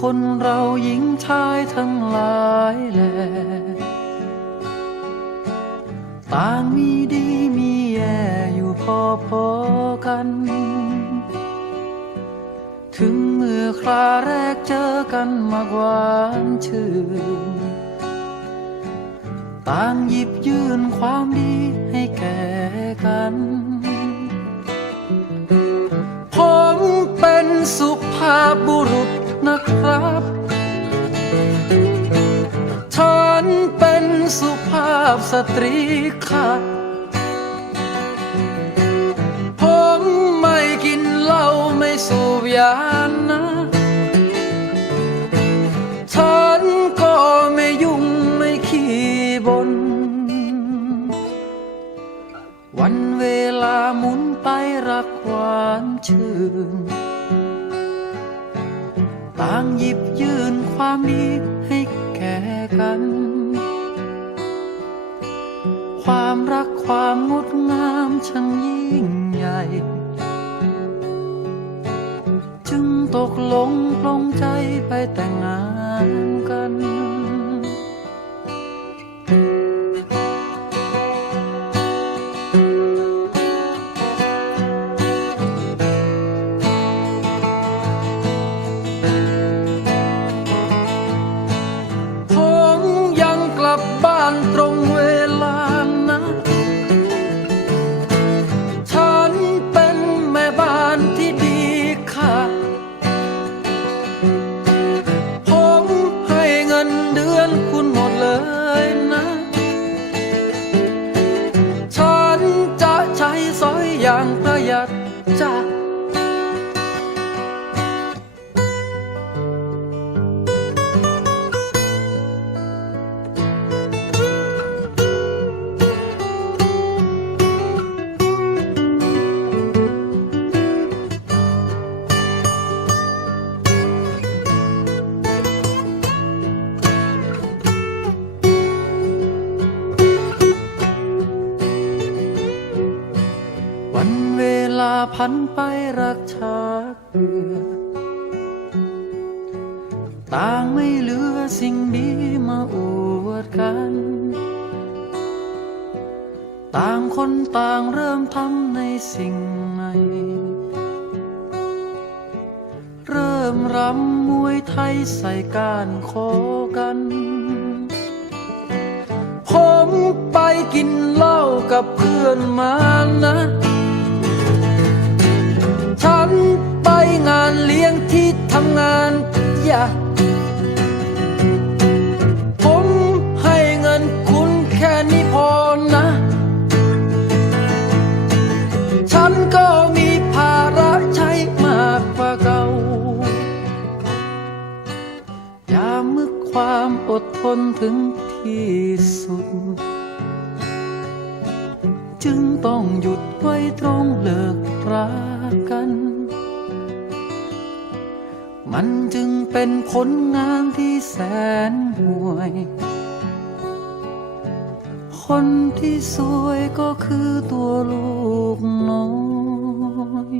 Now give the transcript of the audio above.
คนเราหญิงชายทั้งหลายแหลต่างมีดีมีแย่อยู่พอพอๆกัน ถึงเมื่อคราแรกเจอกันมากหวานชื่นต่างหยิบยื่นความดีให้แก่กัน ผมเป็นสุภาพบุรุษาพสตรีค่ะผมไม่กินเหล้าไม่สูบยานะฉันก็ไม่ยุ่งไม่ขี้บน วันเวลาหมุนไปรักหวานชื่น ต่างหยิบยื่นความดีให้แก่กัน ความรักความงดงามช่างยิ่งใหญ่ จึงตกลงปลงใจไปแต่งงานกัน ยั พันไปรักชักลือต่างไม่เหลือสิ่งดีมาอวดกัน ต่างคนต่างเริ่มทำในสิ่งใหม่ เริ่มรำมวยไทยใส่ก้านคอกันผมไปกินเหล้ากับเพื่อนมานะ ทำงานอย่าผมให้เงินคุณแค่นี้พอนะ ฉันก็มีภาระใช้มากกว่าเก่า อย่ามึกความอดทนถึงที่สุด จึงต้องหยุดไว้ตรงเลิกรากัน มันจึงเป็นผลงานที่แสนห่วย คนที่สวยก็คือตัวลูกน้อย